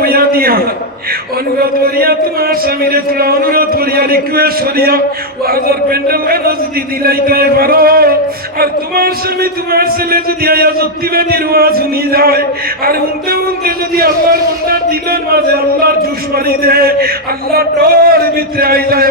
হইয়া দিয়া। অনুরোধ করিয়া তোমার স্বামীরে তোরা অনুরোধ করিয়া রিকোয়েস্ট করিয়া ওয়াজর প্যান্ডেল কেন যদি দিলাইতে পারো। আর তোমার স্বামী, তোমার ছেলে যদি আয়া সত্যিবাদীর ওয়াজ শুনি যায়, আর উনতে উনতে যদি আল্লাহর বন্দার দিলের মাঝে আল্লাহর জুস মারি দেয় আল্লাহ ডর ভিতরে আই যায়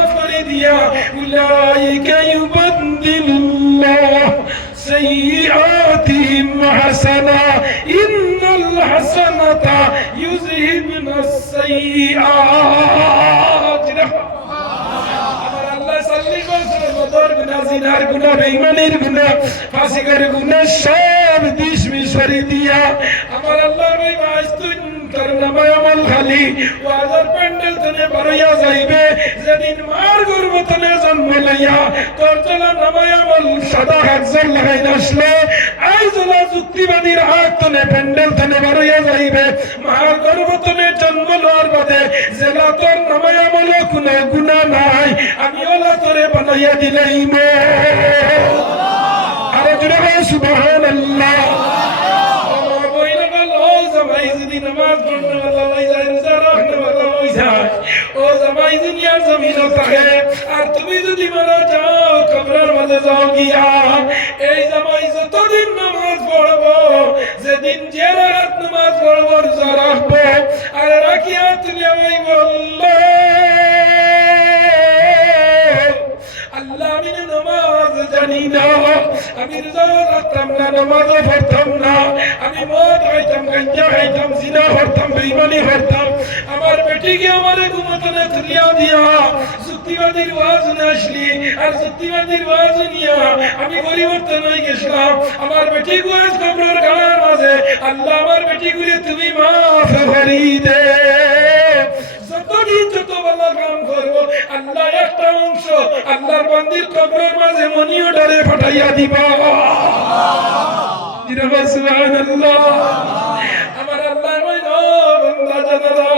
করে দিয়া উলাইকা ইউবাদদিলুল্লাহ سيئاتهم حسنا إن الحسنة يذهبن السيئات আমার আল্লাহ চল্লিশ বছর মদর গুণা জিনার গুণা বেইমানির গুণা ফাসিকের গুণা সব দিশ মিশরি দিয়া আমার আল্লাহ ওই মাস তুই তোর নামায় আমল খালি ওয়াজার যাইবে। যেদিন মার গর্ব জন্ম লইয়া তোর চলা নামায় আমল লাগাই আসলো আই জলা যুক্তিবাদীর হাত তনে প্যান্ডেল তনে বারইয়া যাইবে। মার গর্ব তনে জন্ম লওয়ার বাদে জেলা তোর নামায় আমল গুণা নাই। আমি ওলা তোরে বানাইয়া দিলাইম আরও জুড়ে সুবহান থাকে, আর তুমি যদি মারা যাও, কবরের মাঝে যাও গিয়া জামাই যতদিন নামাজ পড়ব, যেদিন যে রাত নামাজ পড়ব, রোজা রাখব। আর রাখিয়া তুমি আমি বলল আমি নামাজ জানি আমি রোজা আমার বেটিকে আমারে ঘুমতনে তুলিয়া দিয়া, যুক্তিবাদীর ওয়াজ আসলি, আর যুক্তিবাদীর ওয়াজ নিয়া আমি পরিবর্তন হয়ে গেছিলাম। আমার বেটি ওয়াজ কবরের গাড়ার মাঝে আল্লাহ আমার বেটি গুলি তুমি মাফ করি দে যতদিন যত ভালো কাম করব আল্লাহ একটা অংশ। আল্লাহর বন্দির কবরের মাঝে মনিও ডরে পাঠাইয়া দিবা। সুবহানাল্লাহ। আমার আল্লাহ বান্দা জানালা।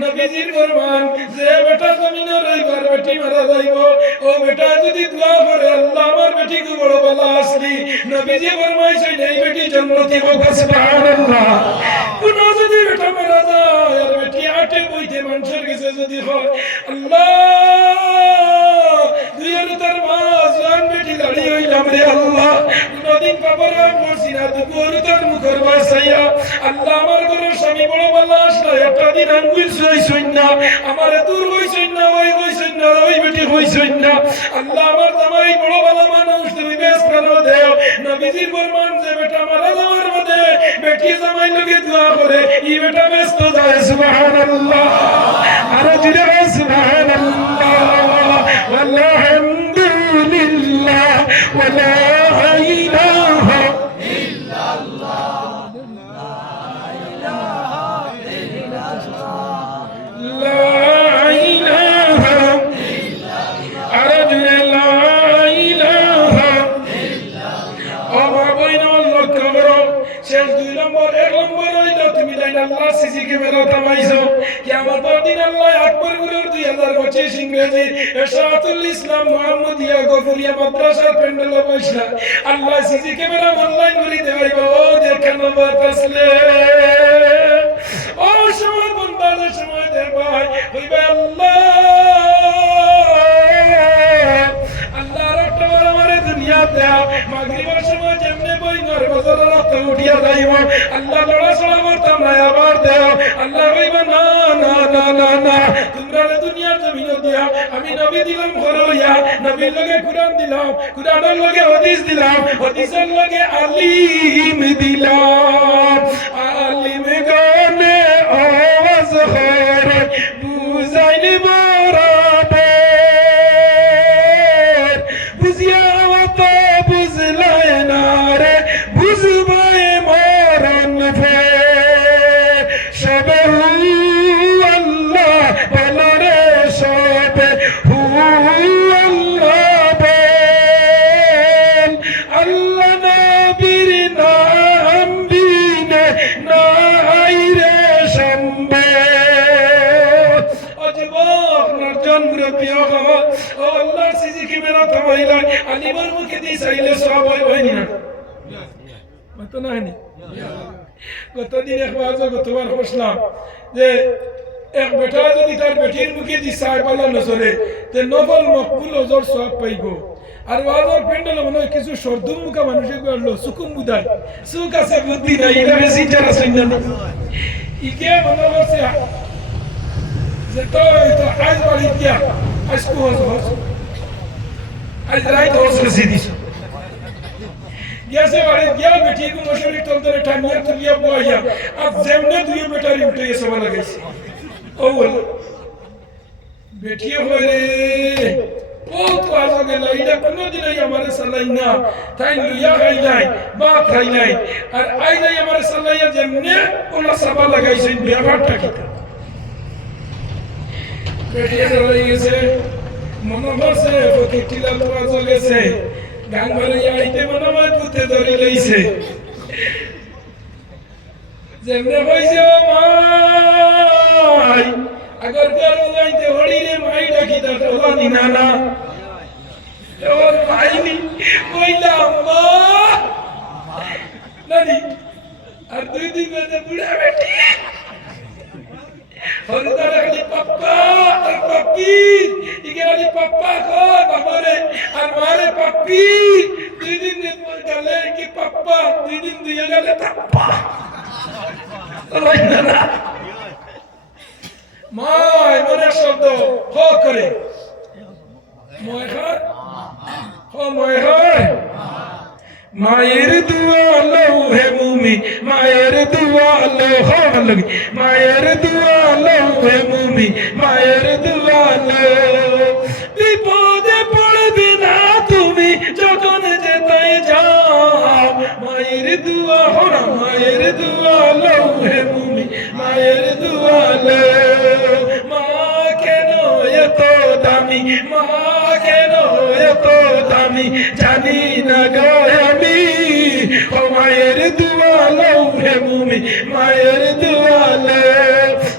নবীজির ফরমান, যে বেটা জমিনে রইবার বেটি মারা যাইব। ও বেটা যদি দোয়া করে, আল্লাহ আমার বেটিকে বড় বলা আসলি। নবীজি ফরমাইছে এই বেটি জন্নতি হোক সুবহানাল্লাহ। কোন যদি বেটা মারা যায়, আর বেটি আটে বইতে মানুষের কাছে যদি হয়, আল্লাহ রে আল্লাহ। কোনদিন বাবার আর মরছি না তবু আর তার মুখের বাসাইয়া। আল্লাহ আমার ঘরের স্বামী বড় বলা আসলো একটা দিন আঙ্গুল হইছই না। আমার দূর হইছই না, ওই হইছই না, ওই বেটি হইছই না। আল্লাহ আমার জামাই বড় ভালো মানুষ, তুমি বেশ ভালো দেও। নবীজির ফরমান, যে বেটা মারা যাওয়ার মধ্যে বেটি জামাই লোকে দোয়া করে, ই বেটা ব্যস্ত যায়, সুবহানাল্লাহ। হাজার পঁচিশ ইংরেজি এরশাদুল ইসলাম মোহাম্মদিয়া গফুরিয়া মাদ্রাসার প্যান্ডেল বসলা আল্লাহ সিসি ক্যামেরা অনলাইন করে দেবাইব ও, দেখে নম্বর আসলে ও সময় বন্দাদের সময় দেখবাই হইবে আল্লাহ। আল্লাহ রাখতে আমারে দুনিয়া দেও মাগরিবের আমি নবী দিলাম ঘরইয়া নবীর লগে কুরআন দিলাম, কুরআনের লগে হাদিস দিলাম, হাদিসের লগে আলিম দিলাম। আলিম গানে আওয়াজ হরে না হয়নি গতদিন এক বাজে গতবার বসলাম যে, এক বেটা যদি তার বেটির মুখে দি চাই পালা নজরে, তে নবল মকবুল ওজর সব পাইব। আর ওয়াজর পেন্ডেল মনে কিছু সর্দুম মুখা মানুষে করল সুকুম বুদাই সুখ আছে, বুদ্ধি নাই এটা বেশি যারা সৈন্য ইকে মনে করছে, যে তো তো আজ বাড়ি গিয়া, আজ হস আজ রাইত হস রেসি গিয়াছে বাড়ি, গিয়া বেটি কো মশারি তল টানিয়া তুলিয়া বইয়া আর যেমনে দুই বেটারি উঠে গেছে বলা গেছে। ও বল বেটিয়ে হয়ে ও তো আজ আগে লাইলা কোনোদিন এই আমার সালাই না, তাই লইয়া খাই নাই, বা খাই নাই, আর আই নাই আমার সালাইয়া যেমনে ওলা সাবা লাগাইছেন ব্যবহারটা কিতা বেটিয়ে রয়ে গেছে, মনে হচ্ছে ফকিরটিলা লোয়া চলেছে গান ঘরে আইতে মনে হয় পুঁতে ধরি লইছে। যেমনে হইছে মাই আগর কার যাইতে হড়ি রে মাই ডাকি তার ওলা নিনা। না ওর মাইনি কইলাম, মা! নানি, আর দুই দিন বাদে বুড়া বেটি। হরিদার খালি পাপ্পা আর পাপ্পি। ইকে খালি পাপ্পা কয় দুই দিন দিন গেলে কি পাপ্পা দুই দিন দিয়ে গেলে পাপ্পা মা মনের শব্দ হ করে মায়ের দুয়ালো হে মুমি মায়ের দুয়ালো হন লগে মায়ের দুয়ালো হে মুমি মায়ের দুয়ালো বিপদে দুয়ালো মা, কেন এত দামি? মা, কেন এত দামি? জানি না গো আমি। ও মায়ের দুয়ালো হে মুমি, মায়ের দুয়ালো।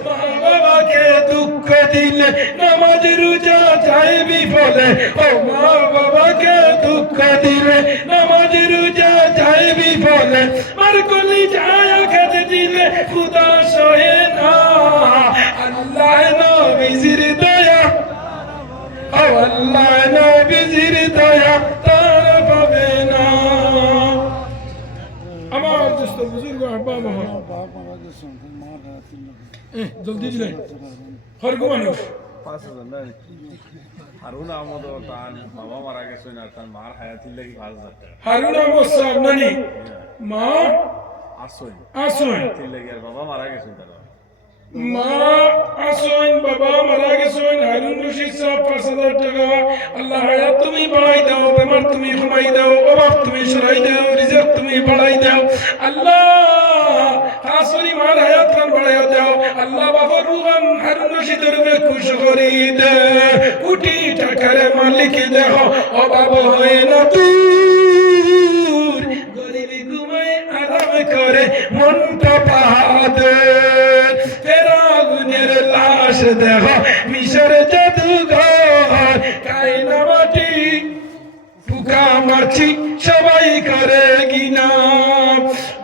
মা বাবাকে দুঃখ দিলে, নামাজ রোজা যায় বিফলে। ও মা বাবাকে দুঃখ দিলে, নামাজ রোজা যায় বিফলে। মার কলি যায় খেতে দিলে, খুদা সহে না আল্লাহ নবীজির দয়া ও আল্লাহ নবীজির দয়া তার পাবে না আমার দোস্ত বুজুর্গ আহবাব হন জলদি দিলে হরগো মানুষ পাঁচ হাজার না হারুন আহমদ তার বাবা মারা গেছেন আর তার মার হায়াতির লাগি পাঁচ হাজার টাকা হারুন আহমদ সাহেব নানি মা? আসুন। আসুন। বাবা মারা গেছেন তার। মা আসুন, বাবা মারা গেছেন, হারুন রশিদ সাহেব, পাঁচ হাজার টাকা। আল্লাহ হায়াত তুমি বাড়াই দাও, বেমার তুমি কমাই দাও, অভাব তুমি সরাই দাও রিজার্ভ তুমি বাড়াই দাও। আল্লাহ হাসুনি মার হায়াত খান বাড়াই দাও। আল্লাহ বাবার রুহান হারুন রশিদের উপরে খুশ করি দে। কোটি টাকার মালিক দেহ, অভাব হয় না দূর। গরিবি ঘুমায় আরাম করে, মনটা ফেরাগুনের লাশ দেহ, মিশর জাদুঘর কায়না মাটি ফুকা সবাই করে গিনা।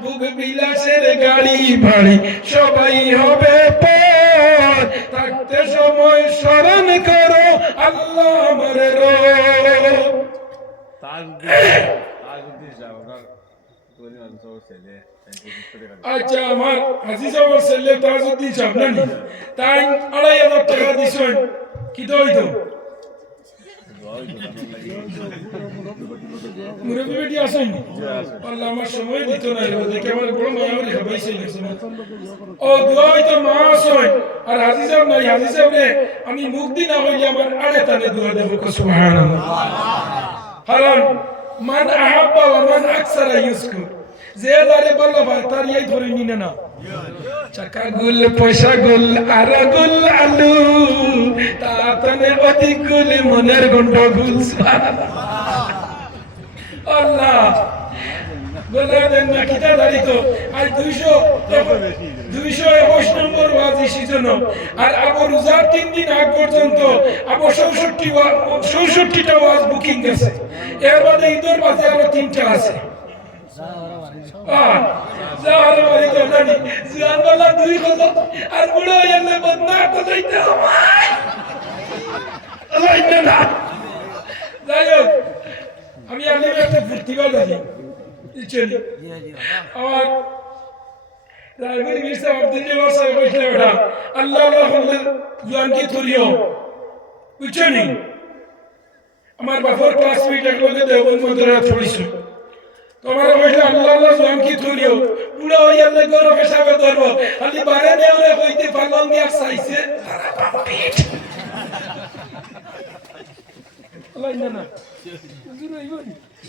বুক বিলাসের গাড়ি ভাড়ি, সবাই হবে পর থাকতে সময় স্মরণ করো, আল্লাহ আমার রব। তাজউদ্দিন তাজউদ্দিন সাহেব আচ্ছা আমার আজিজ আমার ছেলে তাজউদ্দিন সাহেব নানি তাই আড়াই হাজার টাকা দিছেন কি তো হইতো মুরব্বী বেটি আসেন আল্লাহ আমার সময় দিত না রে দেখে আমার বড় খাবাইছে ও দোয়া হইতো মা আসেন আর হাজি সাহেব নাই হাজি সাহেব রে আমি মুক্তি না হইলে আমার আড়ে তানে দোয়া দেবো সুবহানাল্লাহ কারণ মান আহাব্বা ওয়া মান আকসারা ইউসকুর যে দারে বলল ভাই, তার এই ধরে নিনে না। চাকা গুল পয়সা গুল আর গুল আলু তাতনে অতি গুল মনের গন্ড আল্লাহ। আর দুইশো দুইশো একুশ নম্বর ওয়াজ সিজন। আর আবু রোজার তিন দিন আগ পর্যন্ত আবু চৌষট্টি চৌষট্টিটা ওয়াজ বুকিং গেছে এর বাদে ঈদের বাজে আরও তিনটা আছে। আর বুড়ো বদনা তো লইতে আমায় লইতে না। যাই হোক, আমি আলিম একটা ফুর্তি বাজা দিই চলি আমার রায়পুরি মির্জা আব্দুল্লাহ বর্ষা কইছিল বেটা আল্লাহ আল্লাহ বললে জোয়ান কি থরিও বুঝছ নি আমার বাপর ক্লাসমেট একলগে দেওবন্দ মন্দিরে পড়িছো তোমার কইলে আল্লাহ আল্লাহ জোয়ান কি থরিও পুরা ওই আল্লাহ গরো পেশাবে ধরব খালি বারে দেওরে আর চাইছে আল্লাহ না না হুজুর আইবনি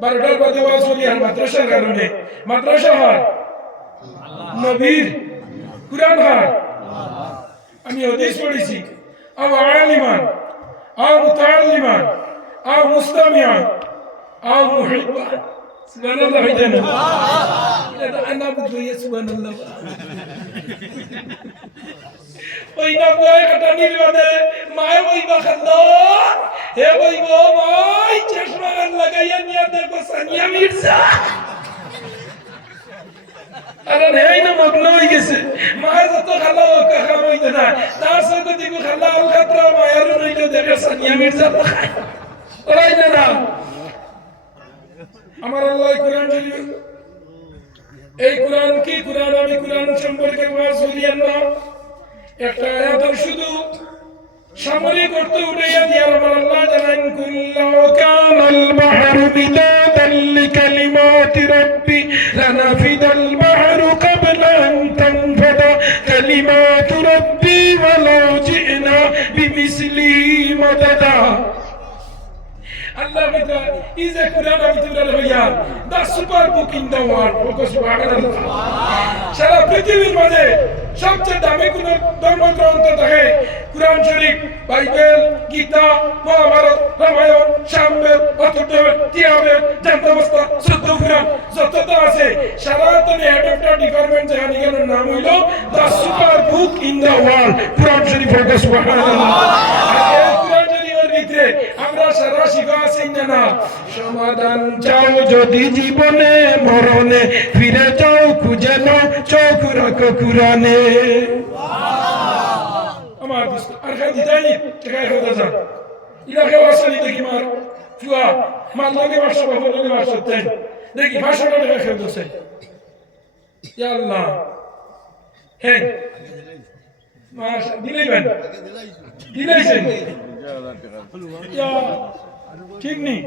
বারোটার বাদে ওয়াজ করি আর মাদ্রাসার কারণে মাদ্রাসা হয় নবীর কুরআন হয় আমি হাদিস পড়েছি আও আলিমান আও মুতাআল্লিমান আও মুস্তামিয়ান আও মুহিব্বান সুবহানাল্লাহ হইতে না এটা আনা বুঝিয়ে সুবহানাল্লাহ ওই না বয় কাটানির বাদে মায় বইবা খাল্লো হে বইব মাই চশমা গান লাগাইয়া নিয়া দেখো, সানিয়া মির্জা। আরে মগ্ন হয়ে গেছে। মায়ের যত খালা ও কাকা হইতে না। তার সঙ্গে দিকে খালা মির্জা তো খায় ওরাই না না। আমার আল্লাহ এই কোরআন কি কোরআন? আমি কোরআন সম্পর্কে ওয়াজ বলিয়ান না একটা আয়াত শুধু সামরিক অর্থ উঠাইয়া দিয়ে আল্লাহ জানান কুল্লাউ কানাল বাহরু মিদাদান লিকালিমাতি রাব্বি, লানাফিদাল বাহরু ক্বাবলা আন তানফাদা, কালিমাতু রাব্বি ওয়ালাউ জি'না Allah Mitra is a Quran of Turalhoya, the super book in the world. Focus সারা পৃথিবীর মাঝে সবচেয়ে দামি কোন ধর্মগ্রন্থ থাকে কোরআন শরীফ বাইবেল গীতা মহাভারত রামায়ণ সামবেদ অথর্ববেদ তিয়াবেদ জান্তাবস্থা শুদ্ধ কোরআন যতটা আছে সারা তুমি হেড ডিপার্টমেন্ট যেখানে গেল নাম হইল the super book in the world Quran Sharif focus সুবহানাল্লাহ ভিতরে আমরা সারা শিখা আছি না সমাধান চাও যদি জীবনে, মরণে, ফিরে যাও খুঁজে নাও চোখ রাখো কুরানে আমার আর খাই দিতাই নি টেকাই হতে যান ইলাকে ওয়াসানি দেখি মার ফুয়া মার লগে ভাষা বাবু লগে ভাষা তেন দেখি খেয়ে দোসে ইয়া আল্লাহ। হ্যাঁ। দিলাইবেন দিলাইছেন ঠিক নেই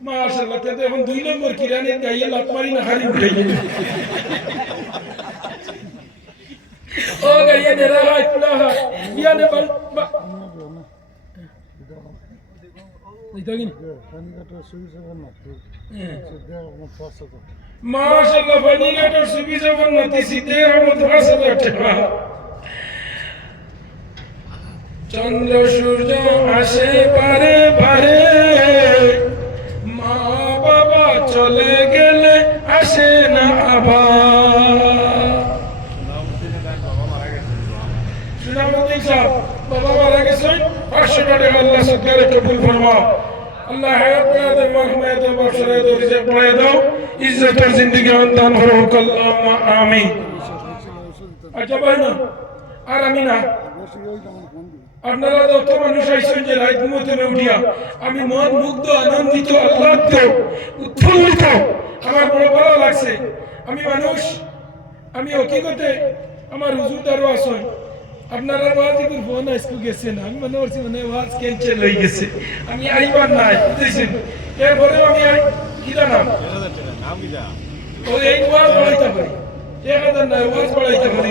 মাশাআল্লাহ তে তো এখন দুই নম্বর কিরানের গাইয়ে লাত মারি না হারি উঠে গেল ও গাইয়ে নেরা হয় কুলা হয় ইয়া নে বাল এটা কি মাশাআল্লাহ ফানিগাটার সুবিধা বন্নতি সিদ্ধে রহমত হাসান টাকা চন্দ্র সূর্য আসে পারে পারে। মা বাবা চলে গেলে আসে না আবার। সুনামুদ্দিন সাহেব বাবা মারা গেছেন পাঁচশো টাকা আল্লাহ সরকারে কবুল ফরমাও আল্লাহ হায়াতে মাহমায়াতে মাফসারাতে রিজক বাড়ায় দাও। ইজ্জতের জিন্দেগি দান করো আল্লাহুম্মা আমিন। আচ্ছা, আর আমি না। আপনারা যত মানুষ আইসেন যে রাত ঘুমোতে উঠিয়া। আমি মন মুগ্ধ, আনন্দিত, আহ্লাদিত, উৎফুল্লিত। আমার বড় ভালো লাগছে। আমি মানুষ। আমি হকিকতে আমার হুজুরদারও আসন আপনারা ওয়াজ ইকুর ফোন আজকে গেছেন। আমি মনে করছি মানে ওয়াজ ক্যান্সেল হয়ে গেছে। আমি আইবার নাই, বুঝেছেন? এরপরেও আমি কি নাম ও এই ওয়াজ বাড়াইতে পারি। এক হাজার নাই ওয়াজ বাড়াইতে পারি।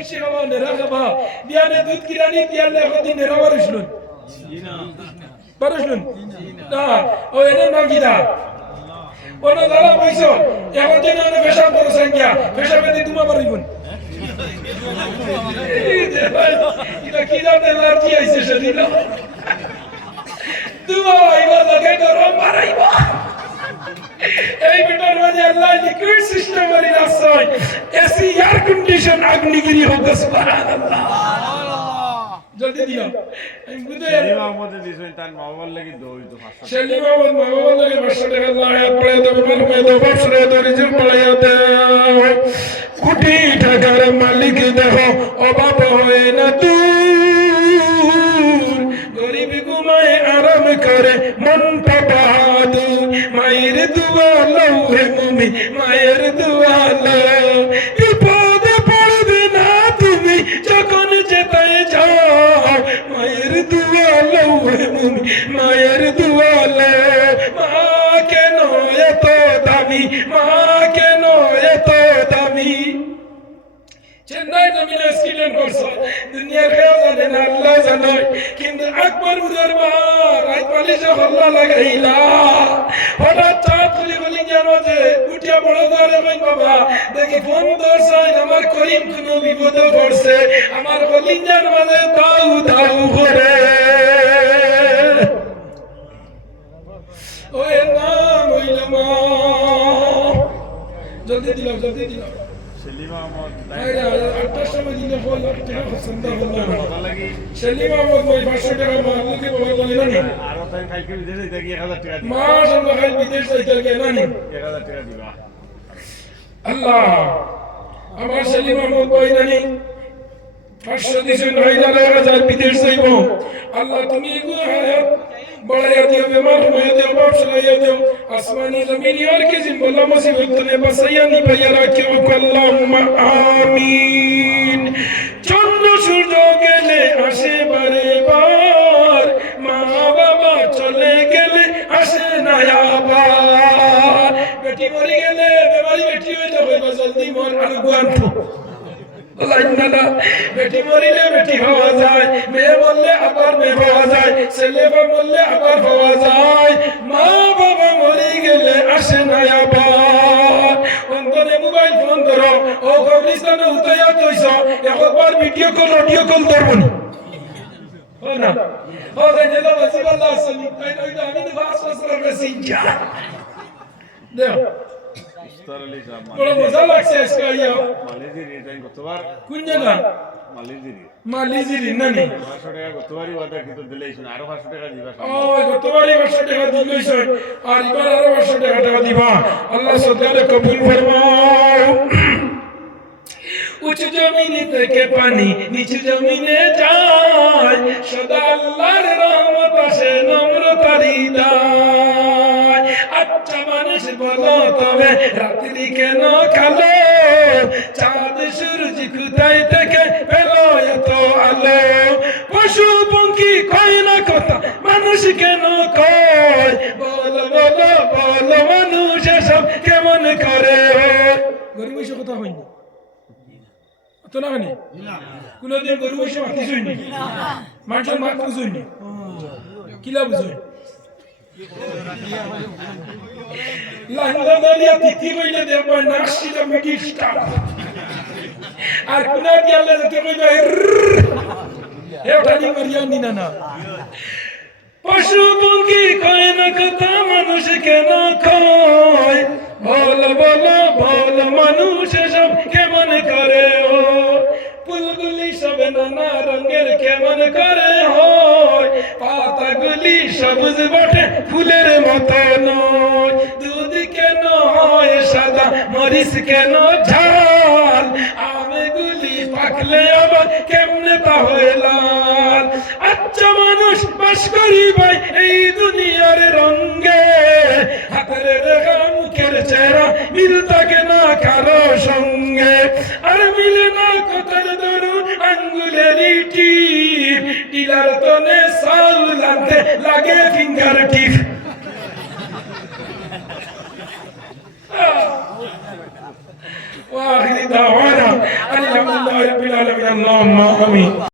গরু গাইলে পুষছে খাবা নেরা খাবা দিয়ানে দুধ কিরানি দিয়ালে এখন দিন নেরা বারুসলুন বারুসলুন না ও এনে নাম কিদা ওনা দালা পয়সা এখন যে না পেশা করো সংখ্যা পেশা পেতে তোমা পারিবন এটা কি জানে মাঝে আল্লাহ লিকুইড সিস্টেম এর রাখছয় এসি এয়ার কন্ডিশন আগ্নিগিরি হোক সুবহানাল্লাহ। জলদি দিও। আমি বুঝে সেলিম আহমদে দিছেন তার মা লাগি দই তো পাঁচশো সেলিম আহমদ মাহবুব লাগে পাঁচশো টাকা আল্লাহ আয়াত পড়ে দেবে মালুমে দেবো ব্যবসা দেবো রিজিক পড়াইয়া দেও কোটি টাকার মালিক দেহ অভাব হয় না দূর। গরিব ঘুমায় আরাম করে মনটা বাহাদুর মায়ের দুয়া লও হে মুমি মায়ের দুয়া লও বিপদে পড়বে না তুমি, যখন যেতায় যাও, মায়ের দুয়া লও হে মুমি মায়ের দুয়া লও মা কেন এত দামি, মা কেন এত দামি? চেন্নাই জমিনে স্কিলেন করছ দুনিয়ার কেউ জানে না, আল্লাহ জানে। কিন্তু আকবর উদর মা, রাত পালিশে হল্লা লাগাইলা। হঠাৎ চাঁদ খুলি বলি যেন যে উঠিয়া বড় ধরে কই বাবা দেখি ফোন ধরছাই আমার করিম কোনো বিপদ পড়ছে আমার কলিঞ্জার মাঝে দাউ দাউ করে ওই নাম হইল মা জলদি দিলাম জলদি দিলাম সেলিম আহমদ আরে আটটার সময় দিলে বল টাকা পছন্দ হলো না কথা লাগি সেলিম আহমদ ভাই পাঁচশো টাকা মাহবুবকে না সপ্তাহে খাইকে বিদেশ যাইতে কি 1000 টাকা দিবা? মাস আমরা খাই বিদেশ যাইতে কি নানি 1000 টাকা দিবা। আল্লাহ আমার সেলিম আহমদ ভাই নানি পাঁচশো দিছেন ভাই দাদা 1000 বিদেশ যাইব। আল্লাহ তুমি এগুলো হায়াত বাড়াইয়া দিও বেমার হয়ে দিও বাপ সরাইয়া দিও। আসমানি চন্দ্র সূর্য গেলে আসে বারে বার। বেটি মরি গেলে বেমারি বেটি হয়ে যাবে জলদি মর আর গুয়ান্ত বেটি মরিলে বেটি হওয়া যায় মেয়ে বললে আবার মেয়ে হওয়া যায় ছেলে বললে আবার হওয়া যায় মা বাবা মরে গেলে আসে না আবার অন্তরে মোবাইল ফোন ধরো ও কবরিস্তানে উতাইয়া তৈছ একবার ভিডিও কল অডিও কল ধরবো না ও না ও না ইস্তার আলী সাহেব বড় মজা লাগছে কোন জায়গা মালেজির মালিজিরি, নানি। পাঁচশো টাকা গতবারই ওয়াদা কিন্তু দিলেইছেন আরও পাঁচশো টাকা দিবা ওই গতবারই আর এবার আরও পাঁচশো টাকা টাকা দিবা। আল্লাহ সদালে কবুল ফরমাও। উঁচু জমিনে থেকে পানি, নিচু জমিনে যায় সদা আল্লাহর রহমত আসে নম্রতারি আচ্ছা মানুষ বলো তবে, রাত্রি কেন কালো চাঁদ সূর্য কোথায় থেকে পেল এত আলো? পশু পঙ্খী কয় না কথা, মানুষ কেন কয়? বলো বলো বলো, মানুষ এসব কেমন করে? গরিব কথা হয়নি। তো না কোনোদিন গরিব হইছে মাতিস হয়নি মানুষের মাত বুঝুইনি কিলা বুঝুই মিটি কুনা পশু পঙ্খী কয় না কথা, মানুষ কেন কয়? বল বল বল, মানুষ সব কেমন করে? নানা রঙের কেমন করে হয়? পাতাগুলি সবুজ বটে, ফুলের মতো নয়। দুধ কেন হয় সাদা, মরিচ কেন ঝাল? আমগুলি পাকলে আবার কেমনে তা হয় লাল আচ্ছা মানুষ বাস করি ভাই এই দুনিয়ার রঙ্গে হাতের রেখা মুখের চেহারা মিল থাকে না কারো সঙ্গে আর মিলে না কথার ধরুন আঙ্গুলের টিপ টিলার তনে সাউল আনতে লাগে ফিঙ্গার টিপ واخر دعوانا الحمد لله رب العالمين اللهم امين